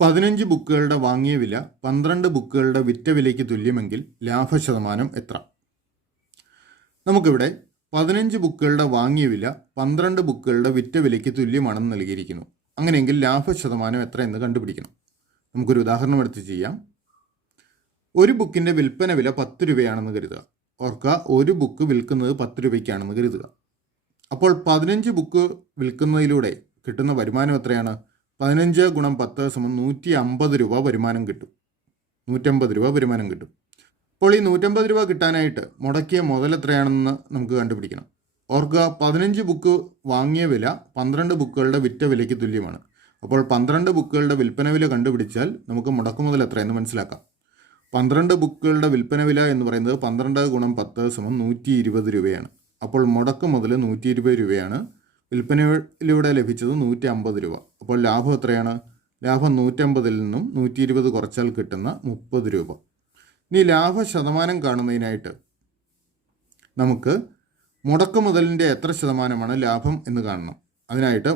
15 ബുക്കുകളുടെ വാങ്ങിയ വില 12 ബുക്കുകളുടെ വിറ്റ വിലയ്ക്ക് തുല്യമെങ്കിൽ ലാഭശതമാനം എത്ര? നമുക്കിവിടെ 15 ബുക്കുകളുടെ വാങ്ങിയ വില 12 ബുക്കുകളുടെ വിറ്റ വിലയ്ക്ക് തുല്യമാണെന്ന് നൽകിയിരിക്കുന്നു. അങ്ങനെയെങ്കിൽ ലാഭശതമാനം എത്ര എന്ന് കണ്ടുപിടിക്കണം. നമുക്കൊരു ഉദാഹരണം എടുത്ത് ചെയ്യാം. ഒരു ബുക്കിൻ്റെ വിൽപ്പന വില 10 രൂപയാണെന്ന് കരുതുക. ഓർക്കുക, ഒരു ബുക്ക് വിൽക്കുന്നത് 10 രൂപയ്ക്കാണെന്ന് കരുതുക. അപ്പോൾ 15 ബുക്ക് വിൽക്കുന്നതിലൂടെ കിട്ടുന്ന വരുമാനം എത്രയാണ്? 15 ഗുണം 10 സമം 150 രൂപ വരുമാനം കിട്ടും. 150 രൂപ വരുമാനം കിട്ടും. അപ്പോൾ ഈ 150 രൂപ കിട്ടാനായിട്ട് മുടക്കിയ മുതൽ എത്രയാണെന്ന് നമുക്ക് കണ്ടുപിടിക്കണം. ഓർക്കുക, 15 ബുക്ക് വാങ്ങിയ വില 12 ബുക്കുകളുടെ വിറ്റ വിലയ്ക്ക് തുല്യമാണ്. അപ്പോൾ 12 ബുക്കുകളുടെ വിൽപ്പന വില കണ്ടുപിടിച്ചാൽ നമുക്ക് മുടക്കുമുതൽ എത്രയെന്ന് മനസ്സിലാക്കാം. 12 ബുക്കുകളുടെ വിൽപ്പന വില എന്ന് പറയുന്നത് 12 ഗുണം 10 സമം 120 രൂപയാണ്. അപ്പോൾ മുടക്കുമുതൽ 120 രൂപയാണ്. വിൽപ്പനയിലൂടെ ലഭിച്ചത് 150 രൂപ. അപ്പോൾ ലാഭം എത്രയാണ്? ലാഭം 150ൽ നിന്നും 120 കുറച്ചാൽ കിട്ടുന്ന 30 രൂപ. ഇനി ലാഭശതമാനം കാണുന്നതിനായിട്ട് നമുക്ക് മുടക്കുമുതലിൻ്റെ എത്ര ശതമാനമാണ് ലാഭം എന്ന് കാണണം. അതിനായിട്ട്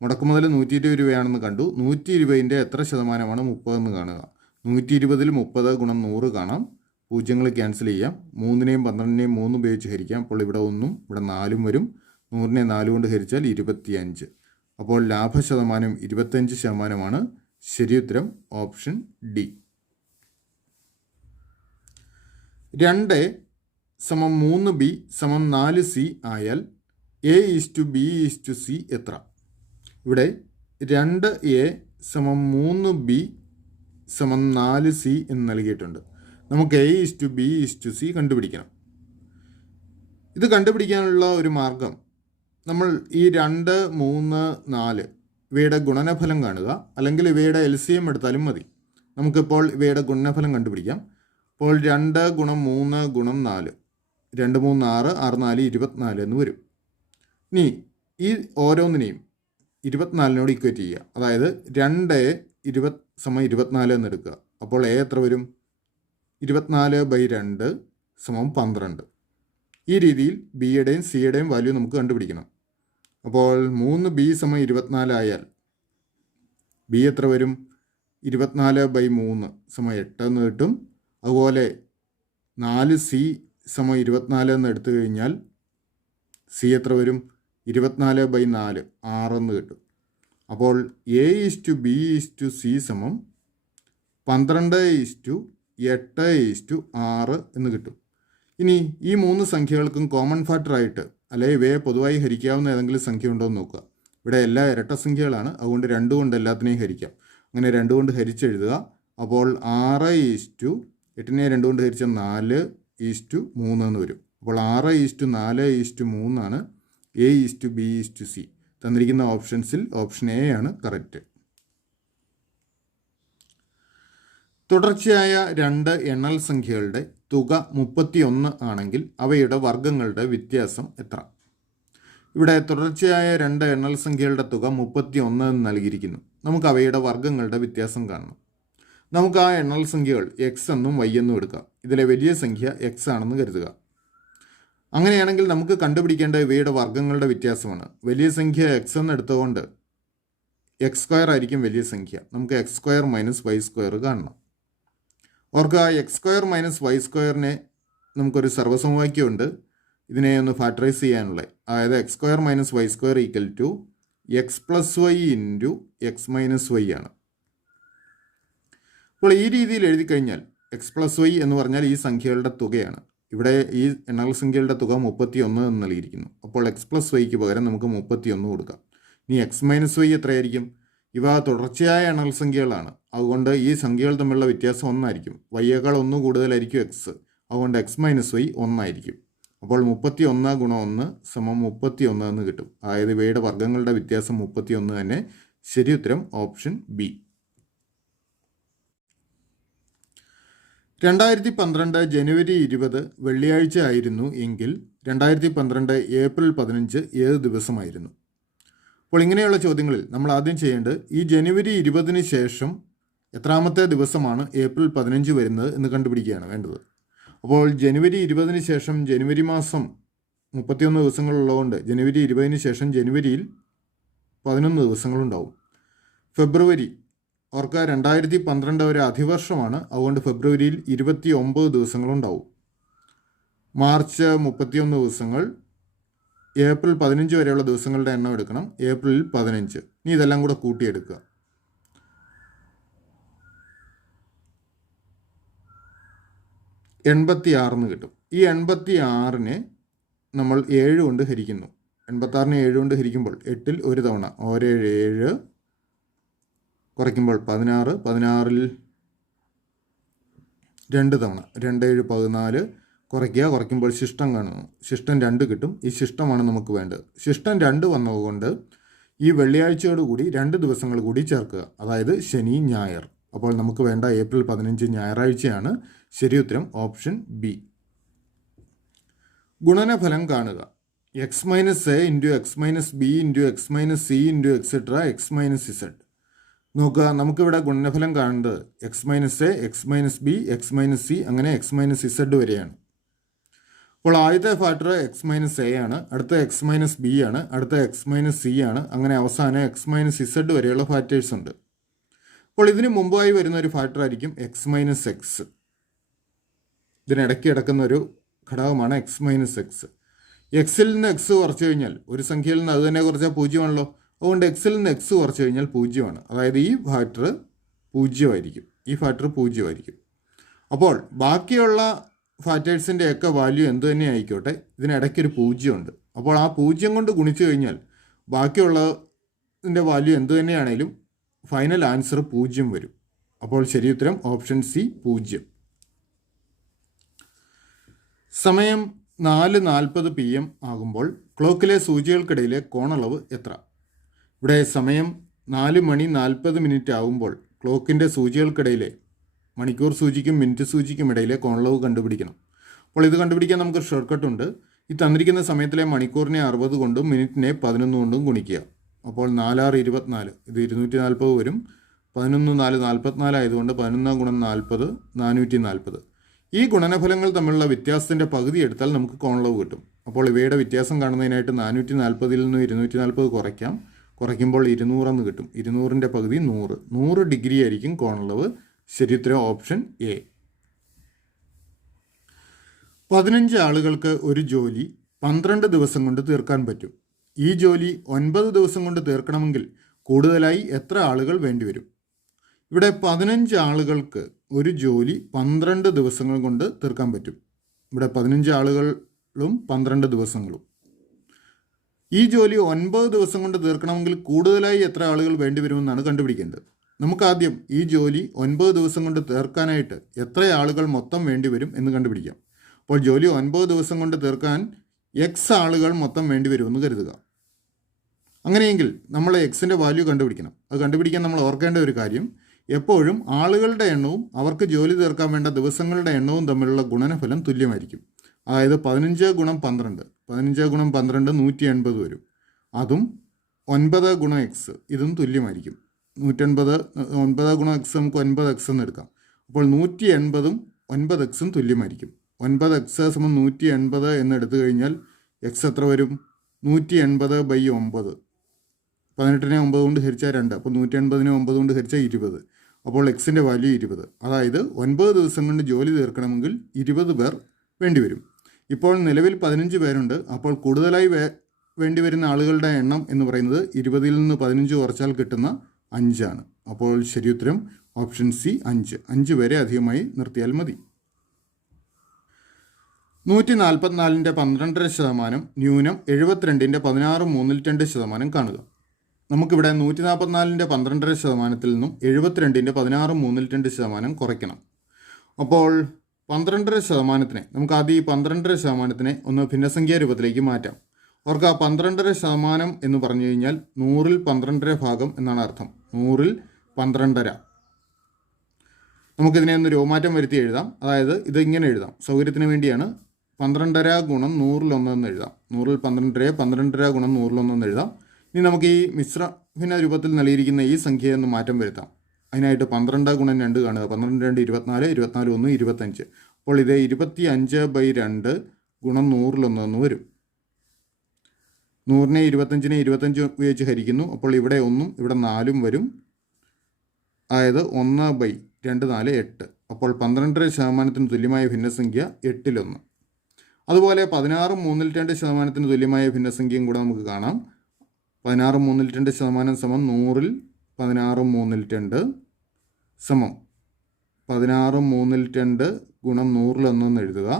മുടക്കുമുതൽ 120 രൂപയാണെന്ന് കണ്ടു. 120ൻ്റെ എത്ര ശതമാനമാണ് 30 എന്ന് കാണുക. 120ൽ 30 ഗുണം 100 കാണാം. പൂജ്യങ്ങൾ ക്യാൻസൽ ചെയ്യാം. 3നെയും 12നെയും 3 ഉപയോഗിച്ച് ഹരിക്കാം. അപ്പോൾ ഇവിടെ 1ഉം ഇവിടെ 4ഉം വരും. 100നെ 4 കൊണ്ട് ഹരിച്ചാൽ 25. അപ്പോൾ ലാഭശതമാനം 25%. ശരിയുത്തരം ഓപ്ഷൻ ഡി. 2 സമം 3B സമം 4C ആയാൽ A:B:C എത്ര? ഇവിടെ 2A സമം 3B സമം 4C എന്ന് നൽകിയിട്ടുണ്ട്. നമുക്ക് A:B:C കണ്ടുപിടിക്കണം. ഇത് കണ്ടുപിടിക്കാനുള്ള ഒരു മാർഗം, നമ്മൾ ഈ 2, 3, 4 ഇവയുടെ ഗുണനഫലം കാണുക, അല്ലെങ്കിൽ ഇവയുടെ LCM എടുത്താലും മതി. നമുക്കിപ്പോൾ ഇവയുടെ ഗുണനഫലം കണ്ടുപിടിക്കാം. അപ്പോൾ 2 ഗുണം 3 ഗുണം 4, 2, 3, 6, 6, 4, 24 എന്ന് വരും. ഇനി ഈ ഓരോന്നിനെയും 24നോട് ഇക്വേറ്റ് ചെയ്യുക. അതായത് 2 സമം 24 എന്ന് എടുക്കുക. അപ്പോൾ A എത്ര വരും? 24/2 സമം 12. ഈ രീതിയിൽ ബിയുടെയും സിയുടെയും വാല്യൂ നമുക്ക് കണ്ടുപിടിക്കണം. അപ്പോൾ 3B സമം 24 ആയാൽ ബി എത്ര വരും? 24/3 സമം 8 എന്ന് കിട്ടും. അതുപോലെ 4C സമം 24 എന്ന് എടുത്തു കഴിഞ്ഞാൽ സി എത്ര വരും? 24/4 6 എന്ന് കിട്ടും. അപ്പോൾ A:B:C സമം 12:8:6 എന്ന് കിട്ടും. ഇനി ഈ 3 സംഖ്യകൾക്കും കോമൺ ഫാക്ടറായിട്ട്, അല്ലെങ്കിൽ ഇവയെ പൊതുവായി ഹരിക്കാവുന്ന ഏതെങ്കിലും സംഖ്യ ഉണ്ടോ എന്ന് നോക്കുക. ഇവിടെ എല്ലാ ഇരട്ട സംഖ്യകളാണ്, അതുകൊണ്ട് 2 കൊണ്ട് എല്ലാത്തിനെയും ഹരിക്കാം. അങ്ങനെ 2 കൊണ്ട് ഹരിച്ചെഴുതുക. അപ്പോൾ 6:8നെ 2 കൊണ്ട് ഹരിച്ചാൽ 4:3 എന്ന് വരും. അപ്പോൾ 6:4:3 A:B:C. തന്നിരിക്കുന്ന ഓപ്ഷൻസിൽ ഓപ്ഷൻ എ ആണ് കറക്റ്റ്. തുടർച്ചയായ 2 എണ്ണൽ സംഖ്യകളുടെ തുക 31 ആണെങ്കിൽ അവയുടെ വർഗ്ഗങ്ങളുടെ വ്യത്യാസം എത്ര? ഇവിടെ തുടർച്ചയായ 2 എണ്ണൽ സംഖ്യകളുടെ തുക 31 എന്ന് നൽകിയിരിക്കുന്നു. നമുക്ക് അവയുടെ വർഗ്ഗങ്ങളുടെ വ്യത്യാസം കാണണം. നമുക്ക് ആ എണ്ണൽ സംഖ്യകൾ എക്സ് എന്നും വൈ എന്നും എടുക്കാം. ഇതിലെ വലിയ സംഖ്യ എക്സ് ആണെന്ന് കരുതുക. അങ്ങനെയാണെങ്കിൽ നമുക്ക് കണ്ടുപിടിക്കേണ്ട ഇവയുടെ വർഗ്ഗങ്ങളുടെ വ്യത്യാസമാണ്. വലിയ സംഖ്യ എക്സ് എന്ന് എടുത്തുകൊണ്ട് x² ആയിരിക്കും വലിയ സംഖ്യ. നമുക്ക് x² മൈനസ് y² കാണണം. ഓർക്കുക, x² മൈനസ് y²നെ നമുക്കൊരു സർവ്വസമവാക്യമുണ്ട്. ഇതിനെ ഒന്ന് ഫാക്ടറൈസ് ചെയ്യാനുള്ളത്. അതായത് x² minus y² equal to x + y into x - y ആണ്. അപ്പോൾ ഈ രീതിയിൽ എഴുതി കഴിഞ്ഞാൽ x + y എന്ന് പറഞ്ഞാൽ ഈ സംഖ്യകളുടെ തുകയാണ്. ഇവിടെ ഈ എണ്ണൽ സംഖ്യകളുടെ തുക 31 എന്ന് നൽകിയിരിക്കുന്നു. അപ്പോൾ x + yക്ക് പകരം നമുക്ക് 31 കൊടുക്കാം. ഇനി x - y എത്രയായിരിക്കും? ഇവ തുടർച്ചയായ എണ്ണൽ സംഖ്യകളാണ്. അതുകൊണ്ട് ഈ സംഖ്യകൾ തമ്മിലുള്ള വ്യത്യാസം 1 ആയിരിക്കും. y-യേക്കാൾ 1 കൂടുതലായിരിക്കും x. അതുകൊണ്ട് x - y 1 ആയിരിക്കും. അപ്പോൾ 31 ഗുണം 1 സമം 31 എന്ന് കിട്ടും. അതായത് ഇവയുടെ വർഗ്ഗങ്ങളുടെ വ്യത്യാസം 31 തന്നെ. ശരിയുത്തരം ഓപ്ഷൻ ബി. 2012 ജനുവരി 20 വെള്ളിയാഴ്ച ആയിരുന്നു എങ്കിൽ 2012 ഏപ്രിൽ 15 ഏത് ദിവസമായിരുന്നു? അപ്പോൾ ഇങ്ങനെയുള്ള ചോദ്യങ്ങളിൽ നമ്മൾ ആദ്യം ചെയ്യേണ്ടത് ഈ ജനുവരി 20ന് ശേഷം എത്രാമത്തെ ദിവസമാണ് ഏപ്രിൽ 15 വരുന്നത് എന്ന് കണ്ടുപിടിക്കുകയാണ് വേണ്ടത്. അപ്പോൾ ജനുവരി 20ന് ശേഷം ജനുവരി മാസം 31 ദിവസങ്ങളുള്ളതുകൊണ്ട് ജനുവരി 20ന് ശേഷം ജനുവരിയിൽ 11 ദിവസങ്ങളുണ്ടാവും. ഫെബ്രുവരി ഓർക്കുക 2012 ഒരു അധിവർഷമാണ്. അതുകൊണ്ട് ഫെബ്രുവരിയിൽ 29 ദിവസങ്ങളുണ്ടാവും. മാർച്ച് 31 ദിവസങ്ങൾ, ഏപ്രിൽ 15 വരെയുള്ള ദിവസങ്ങളുടെ എണ്ണം എടുക്കണം. ഏപ്രിലിൽ 15. ഇനി ഇതെല്ലാം കൂടെ കൂട്ടിയെടുക്കുക. 86 കിട്ടും. ഈ 86-നെ നമ്മൾ 7 കൊണ്ട് ഹരിക്കുന്നു. 86-നെ 7 കൊണ്ട് ഹരിക്കുമ്പോൾ 8-ൽ ഒരു തവണ 7 കുറയ്ക്കുമ്പോൾ 16, 16-ൽ 2 തവണ 2 14 കുറയ്ക്കുമ്പോൾ ശിഷ്ടം കാണുന്നു. ശിഷ്ടം 2 കിട്ടും. ഈ ശിഷ്ടമാണ് നമുക്ക് വേണ്ടത്. ശിഷ്ടം 2 വന്നതുകൊണ്ട് ഈ വെള്ളിയാഴ്ചയോടുകൂടി 2 ദിവസങ്ങൾ കൂടി ചേർക്കുക, അതായത് ശനി ഞായർ. അപ്പോൾ നമുക്ക് വേണ്ട ഏപ്രിൽ 15 ഞായറാഴ്ചയാണ്. ശരി ഉത്തരം ഓപ്ഷൻ ബി. ഗുണനഫലം കാണുക. X minus A into X minus B into X minus C into etcetera X minus Z. നോക്കുക, നമുക്കിവിടെ ഗുണനഫലം കാണേണ്ടത് X minus A, X minus B, X minus C, അങ്ങനെ എക്സ് മൈനസ് ഇസഡ് വരെയാണ്. അപ്പോൾ ആദ്യത്തെ ഫാക്ടർ എക്സ് മൈനസ് എ ആണ്, അടുത്ത എക്സ് മൈനസ് ബി ആണ്, അടുത്ത എക്സ് മൈനസ് സി ആണ്, അങ്ങനെ അവസാനം എക്സ് മൈനസ് ഇസഡ് വരെയുള്ള ഫാക്ടേഴ്സ് ഉണ്ട്. അപ്പോൾ ഇതിന് മുമ്പായി വരുന്ന ഒരു ഫാക്ടർ ആയിരിക്കും എക്സ് മൈനസ് എക്സ്. ഇതിനിടയ്ക്ക് കിടക്കുന്ന ഒരു ഘടകമാണ് എക്സ് മൈനസ് എക്സ്. എക്സിൽ നിന്ന് എക്സ് കുറച്ച് കഴിഞ്ഞാൽ ഒരു സംഖ്യയിൽ നിന്ന് അത് തന്നെ കുറച്ചാൽ 0 ആണല്ലോ. അതുകൊണ്ട് എക്സിൽ നിന്ന് എക്സ് കുറച്ച് കഴിഞ്ഞാൽ 0 ആണ്. അതായത് ഈ ഫാക്ടർ 0 ആയിരിക്കും. ഈ ഫാക്ടർ 0 ആയിരിക്കും. അപ്പോൾ ബാക്കിയുള്ള ഫാക്ടേഴ്സിൻ്റെ ഒക്കെ വാല്യൂ എന്ത് തന്നെ ആയിക്കോട്ടെ, ഇതിനിടയ്ക്കൊരു 0 ഉണ്ട്. അപ്പോൾ ആ 0 കൊണ്ട് ഗുണിച്ചു കഴിഞ്ഞാൽ ബാക്കിയുള്ളതിൻ്റെ വാല്യൂ എന്ത് തന്നെയാണെങ്കിലും ഫൈനൽ ആൻസർ 0 വരും. അപ്പോൾ ശരി ഉത്തരം ഓപ്ഷൻ സി 0. സമയം 4:40 PM ആകുമ്പോൾ ക്ലോക്കിലെ സൂചികൾക്കിടയിലെ കോണളവ് എത്ര? ഇവിടെ സമയം 4:40 ആകുമ്പോൾ ക്ലോക്കിൻ്റെ സൂചികൾക്കിടയിലെ മണിക്കൂർ സൂചിക്കും മിനിറ്റ് സൂചിക്കും ഇടയിലെ കോണളവ് കണ്ടുപിടിക്കണം. അപ്പോൾ ഇത് കണ്ടുപിടിക്കാൻ നമുക്ക് ഷോർട്ട് കട്ട് ഉണ്ട്. ഈ തന്നിരിക്കുന്ന സമയത്തിലെ മണിക്കൂറിനെ 60 കൊണ്ടും മിനിറ്റിനെ 11 കൊണ്ടും ഗുണിക്കുക. അപ്പോൾ 4 6 24, ഇത് 240 വരും. 11 4 44 ആയതുകൊണ്ട് 11 ഗുണം 40 440. ഈ ഗുണനഫലങ്ങൾ തമ്മിലുള്ള വ്യത്യാസത്തിൻ്റെ പകുതി എടുത്താൽ നമുക്ക് കോണളവ് കിട്ടും. അപ്പോൾ ഇവയുടെ വ്യത്യാസം കാണുന്നതിനായിട്ട് 440-ൽ നിന്ന് 240 കുറയ്ക്കാം. കുറയ്ക്കുമ്പോൾ 200 എന്ന് കിട്ടും. 200-ൻ്റെ പകുതി 100 ഡിഗ്രി ആയിരിക്കും കോണളവ്. ശരി ഉത്തരം ഓപ്ഷൻ എ. 15 ആളുകൾക്ക് ഒരു ജോലി 12 ദിവസം കൊണ്ട് തീർക്കാൻ പറ്റും. ഈ ജോലി 9 ദിവസം കൊണ്ട് തീർക്കണമെങ്കിൽ കൂടുതലായി എത്ര ആളുകൾ വേണ്ടിവരും? ഇവിടെ 15 ആളുകൾക്ക് ഒരു ജോലി 12 ദിവസങ്ങൾ കൊണ്ട് തീർക്കാൻ പറ്റും. ഇവിടെ 15 ആളുകളും 12 ദിവസങ്ങളും. ഈ ജോലി 9 ദിവസം കൊണ്ട് തീർക്കണമെങ്കിൽ കൂടുതലായി എത്ര ആളുകൾ വേണ്ടിവരുമെന്നാണ് കണ്ടുപിടിക്കേണ്ടത്. നമുക്കാദ്യം ഈ ജോലി 9 ദിവസം കൊണ്ട് തീർക്കാനായിട്ട് എത്ര ആളുകൾ മൊത്തം വേണ്ടിവരും എന്ന് കണ്ടുപിടിക്കാം. അപ്പോൾ ജോലി 9 ദിവസം കൊണ്ട് തീർക്കാൻ എക്സ് ആളുകൾ മൊത്തം വേണ്ടിവരുമെന്ന് കരുതുക. അങ്ങനെയെങ്കിൽ നമ്മൾ എക്സിൻ്റെ വാല്യൂ കണ്ടുപിടിക്കണം. അത് കണ്ടുപിടിക്കാൻ നമ്മൾ ഓർക്കേണ്ട ഒരു കാര്യം, എപ്പോഴും ആളുകളുടെ എണ്ണവും അവർക്ക് ജോലി തീർക്കാൻ വേണ്ട ദിവസങ്ങളുടെ എണ്ണവും തമ്മിലുള്ള ഗുണനഫലം തുല്യമായിരിക്കും. അതായത് 15 ഗുണം 12 180 വരും. അതും 9 ഗുണം എക്സ് ഇതും തുല്യമായിരിക്കും. 180 9 ഗുണം എക്സ് നമുക്ക് 9x എന്ന് എടുക്കാം. അപ്പോൾ 180-ഉം 9x-ഉം തുല്യമായിരിക്കും. 9x = 180 എന്നെടുത്തു കഴിഞ്ഞാൽ എക്സ് എത്ര വരും? 180/9. 18-നെ 9 കൊണ്ട് ഹരിച്ചാൽ 2. അപ്പോൾ 180-നെ 9 കൊണ്ട് ഹരിച്ചാൽ 20. അപ്പോൾ എക്സിൻ്റെ വാല്യൂ 20. അതായത് 9 ദിവസം കൊണ്ട് ജോലി തീർക്കണമെങ്കിൽ 20 പേർ വേണ്ടിവരും. ഇപ്പോൾ നിലവിൽ 15 പേരുണ്ട്. അപ്പോൾ കൂടുതലായി വേണ്ടിവരുന്ന ആളുകളുടെ എണ്ണം എന്ന് പറയുന്നത് 20-ൽ നിന്ന് 15 കുറച്ചാൽ കിട്ടുന്ന 5 ആണ്. അപ്പോൾ ശരി ഉത്തരം ഓപ്ഷൻ സി 5. 5 പേരെ അധികമായി നിർത്തിയാൽ മതി. 144-ൻ്റെ 12% ന്യൂനം 72-ൻ്റെ 16.32% കാണുക. നമുക്കിവിടെ 144-ൻ്റെ 12%-ൽ നിന്നും 72-ൻ്റെ 16.32% കുറയ്ക്കണം. അപ്പോൾ 12%-നെ നമുക്ക് ആദ്യം ഈ 12%-നെ ഒന്ന് ഭിന്നസംഖ്യാ രൂപത്തിലേക്ക് മാറ്റാം. ഓർക്കുക, 12% എന്ന് പറഞ്ഞു കഴിഞ്ഞാൽ 100-ൽ 12 ഭാഗം എന്നാണ് അർത്ഥം. 100-ൽ 12. നമുക്കിതിനെ ഒന്ന് രൂപമാറ്റം വരുത്തി എഴുതാം. അതായത് ഇത് ഇങ്ങനെ എഴുതാം, സൗകര്യത്തിന് വേണ്ടിയാണ്. 12 ഗുണം 100-ൽ 1 എന്ന് എഴുതാം. 100-ൽ 12 12 ഗുണം 100-ൽ 1 എന്ന് എഴുതാം. ഇനി നമുക്ക് ഈ മിശ്ര ഭിന്ന രൂപത്തിൽ നൽകിയിരിക്കുന്ന ഈ സംഖ്യയെ ഒന്ന് മാറ്റം വരുത്താം. അതിനായിട്ട് 12 ഗുണം 2 കാണുക. 12 2 24, 24 1 25. അപ്പോൾ ഇത് 25/2 ഗുണം 100-ൽ 1 എന്ന് വരും. 100-നെ 25-നെ 25 ഉപയോഗിച്ച് ഹരിക്കുന്നു. അപ്പോൾ ഇവിടെ 1-ഉം ഇവിടെ 4-ഉം വരും. അതായത് 1/2 8. അപ്പോൾ 12% തുല്യമായ ഭിന്നസംഖ്യ 8/1. അതുപോലെ 16 3/2% തുല്യമായ ഭിന്നസംഖ്യയും കൂടെ നമുക്ക് കാണാം. 16 3/2% സമം 100 16 3/2 സമം 16 3/2 ഗുണം 100 എന്ന് എഴുതുക.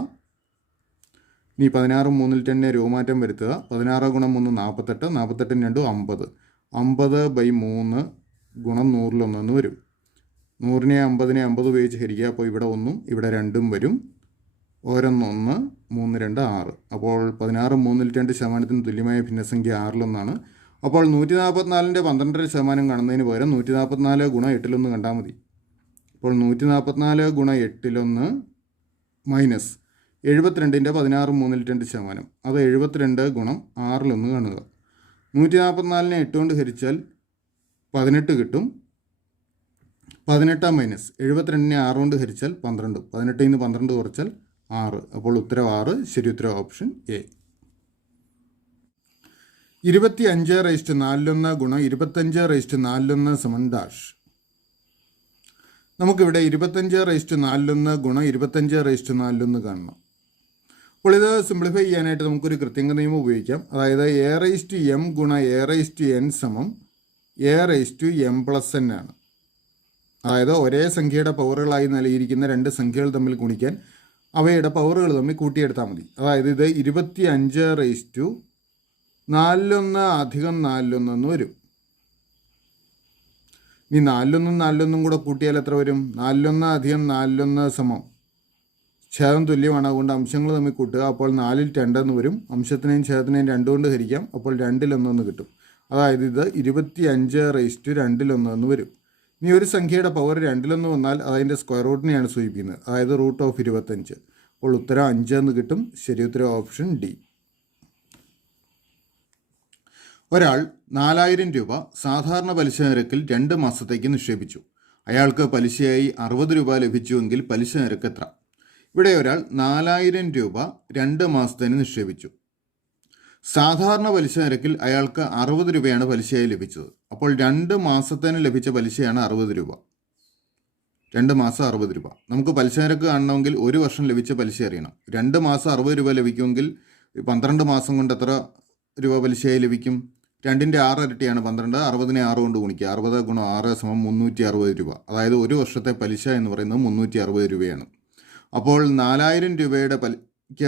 ഇനി 16 3/2 രൂപമാറ്റം വരുത്തുക. 16 ഗുണം 3 48, 48 2 50, 50/3 ഗുണം 100 എന്ന് വരും. 100നെ 50നെ 50 ഉപയോഗിച്ച് ഹരിക്കുക. അപ്പോൾ ഇവിടെ 1ഉം ഇവിടെ 2ഉം വരും. 1 1 3 2 6. അപ്പോൾ 16 3/2% തുല്യമായ ഭിന്നസംഖ്യ 6/1. അപ്പോൾ 144ൻ്റെ 12% കാണുന്നതിന് പകരം 144 ഗുണം 8/1 കണ്ടാൽ മതി. അപ്പോൾ 144 ഗുണം 8/1 മൈനസ് 72ൻ്റെ 16 3/2%. അത് 72 ഗുണം 6/1 കാണുക. 144നെ 8 കൊണ്ട് ഹരിച്ചാൽ 18 കിട്ടും. 18 മൈനസ് 72നെ 6 കൊണ്ട് ഹരിച്ചാൽ 12. 18ൽ നിന്ന് 12 കുറച്ചാൽ 6. അപ്പോൾ ഉത്തരം 6. ശരി ഉത്തരം ഓപ്ഷൻ എ. 25/4 ഗുണം 25/4 സമം ഡാഷ്. നമുക്കിവിടെ 25/4 ഗുണം 25/4 കാണണം. അപ്പോൾ ഇത് സിംപ്ലിഫൈ ചെയ്യാനായിട്ട് നമുക്കൊരു കൃത്യങ്ക നിയമം ഉപയോഗിക്കാം. അതായത് a/m ഗുണം a/n സമം a/m+n ആണ്. അതായത് ഒരേ സംഖ്യയുടെ പവറുകളായി നൽകിയിരിക്കുന്ന രണ്ട് സംഖ്യകൾ തമ്മിൽ ഗുണിക്കാൻ അവയുടെ പവറുകൾ തമ്മിൽ കൂട്ടിയെടുത്താൽ മതി. അതായത് ഇത് 25/4 അധികം 4 എന്ന് വരും. ഇനി 4 4 കൂടെ കൂട്ടിയാൽ എത്ര വരും? 4 അധികം 4 സമം ഛേദം തുല്യമാണ്. അതുകൊണ്ട് അംശങ്ങൾ തമ്മിൽ കൂട്ടുക. അപ്പോൾ 4ൽ 2 എന്ന് വരും. അംശത്തിനെയും ഛേദത്തിനെയും 2 കൊണ്ട് ഹരിക്കാം. അപ്പോൾ 2/1 കിട്ടും. അതായത് ഇത് 25/2 എന്ന് വരും. ഇനി ഒരു സംഖ്യയുടെ പവർ 2 വന്നാൽ അതിൻ്റെ സ്ക്വയർ റൂട്ടിനെയാണ് സൂചിപ്പിക്കുന്നത്. അതായത് √25. അപ്പോൾ ഉത്തരം 5 എന്ന് കിട്ടും. ശരി ഉത്തരം ഓപ്ഷൻ ഡി. ഒരാൾ 4000 രൂപ സാധാരണ പലിശ നിരക്കിൽ 2 മാസത്തേക്ക് നിക്ഷേപിച്ചു. അയാൾക്ക് പലിശയായി 60 രൂപ ലഭിച്ചുവെങ്കിൽ പലിശ നിരക്ക് എത്ര? ഇവിടെ ഒരാൾ 4000 രൂപ 2 മാസത്തിന് നിക്ഷേപിച്ചു. സാധാരണ പലിശ നിരക്കിൽ അയാൾക്ക് 60 രൂപയാണ് പലിശയായി ലഭിച്ചത്. അപ്പോൾ 2 മാസത്തിന് ലഭിച്ച പലിശയാണ് 60 രൂപ. 2 മാസം 60 രൂപ. നമുക്ക് പലിശ നിരക്ക് കാണണമെങ്കിൽ 1 വർഷം ലഭിച്ച പലിശ അറിയണം. 2 മാസം 60 രൂപ ലഭിക്കുമെങ്കിൽ 12 മാസം കൊണ്ട് എത്ര രൂപ പലിശയായി ലഭിക്കും? 2ൻ്റെ 6 ഇരട്ടിയാണ് 12. 60നെ 6 കൊണ്ട് ഗുണിക്കുക. 60 ഗുണം 6 സമം 360 രൂപ. അതായത് ഒരു വർഷത്തെ പലിശ എന്ന് പറയുന്നത് 360 രൂപയാണ്. അപ്പോൾ 4000 രൂപയുടെ പലിശയ്ക്ക്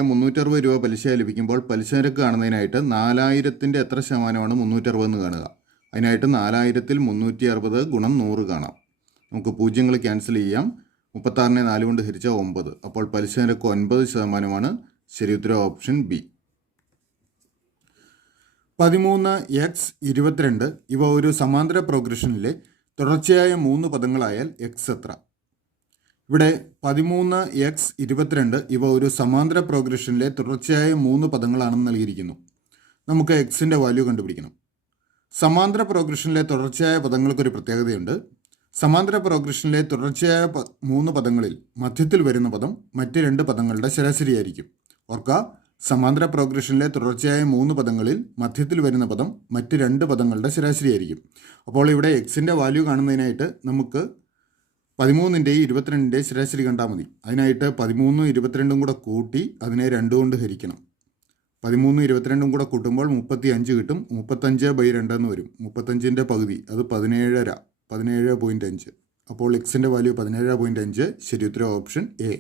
360 രൂപ പലിശയായി ലഭിക്കുമ്പോൾ പലിശ നിരക്ക് കാണുന്നതിനായിട്ട് 4000ൻ്റെ എത്ര ശതമാനമാണ് 360 എന്ന് കാണുക. അതിനായിട്ട് 4000ൽ 360 ഗുണം 100 കാണാം. നമുക്ക് പൂജ്യങ്ങൾ ക്യാൻസൽ ചെയ്യാം. 36നെ 4 കൊണ്ട് ഹരിച്ചാൽ 9. അപ്പോൾ പലിശ നിരക്ക് 9%. ശരി ഉത്തരം ഓപ്ഷൻ ബി. 13x 22 ഇവ ഒരു സമാന്തര പ്രോഗ്രഷനിലെ തുടർച്ചയായ 3 പദങ്ങളായാൽ x എത്ര? ഇവിടെ 13x 22 ഇവ ഒരു സമാന്തര പ്രോഗ്രഷനിലെ തുടർച്ചയായ 3 പദങ്ങളാണെന്ന് നൽകിയിരിക്കുന്നു. നമുക്ക് എക്സിൻ്റെ വാല്യൂ കണ്ടുപിടിക്കണം. സമാന്തര പ്രോഗ്രഷനിലെ തുടർച്ചയായ പദങ്ങൾക്കൊരു പ്രത്യേകതയുണ്ട്. സമാന്തര പ്രോഗ്രഷനിലെ തുടർച്ചയായ 3 പദങ്ങളിൽ മധ്യത്തിൽ വരുന്ന പദം മറ്റ് 2 പദങ്ങളുടെ ശരാശരിയായിരിക്കും. ഓർക്കുക, സമാന്തര പ്രോഗ്രഷനിലെ തുടർച്ചയായ 3 പദങ്ങളിൽ മധ്യത്തിൽ വരുന്ന പദം മറ്റ് 2 പദങ്ങളുടെ ശരാശരിയായിരിക്കും. അപ്പോൾ ഇവിടെ എക്സിൻ്റെ വാല്യൂ കാണുന്നതിനായിട്ട് നമുക്ക് 13ൻ്റെയും 22ൻ്റെയും ശരാശരി കണ്ടാൽ മതി. അതിനായിട്ട് 13ഉം 22ഉം കൂടെ കൂട്ടി അതിനെ 2 കൊണ്ട് ഹരിക്കണം. 13ഉം 22ഉം കൂടെ കൂട്ടുമ്പോൾ 35 കിട്ടും. 35/2 എന്ന് വരും. 35ൻ്റെ പകുതി അത് 17.5. അപ്പോൾ എക്സിൻ്റെ വാല്യൂ 17.5. ശരി ഉത്തരം ഓപ്ഷൻ എ.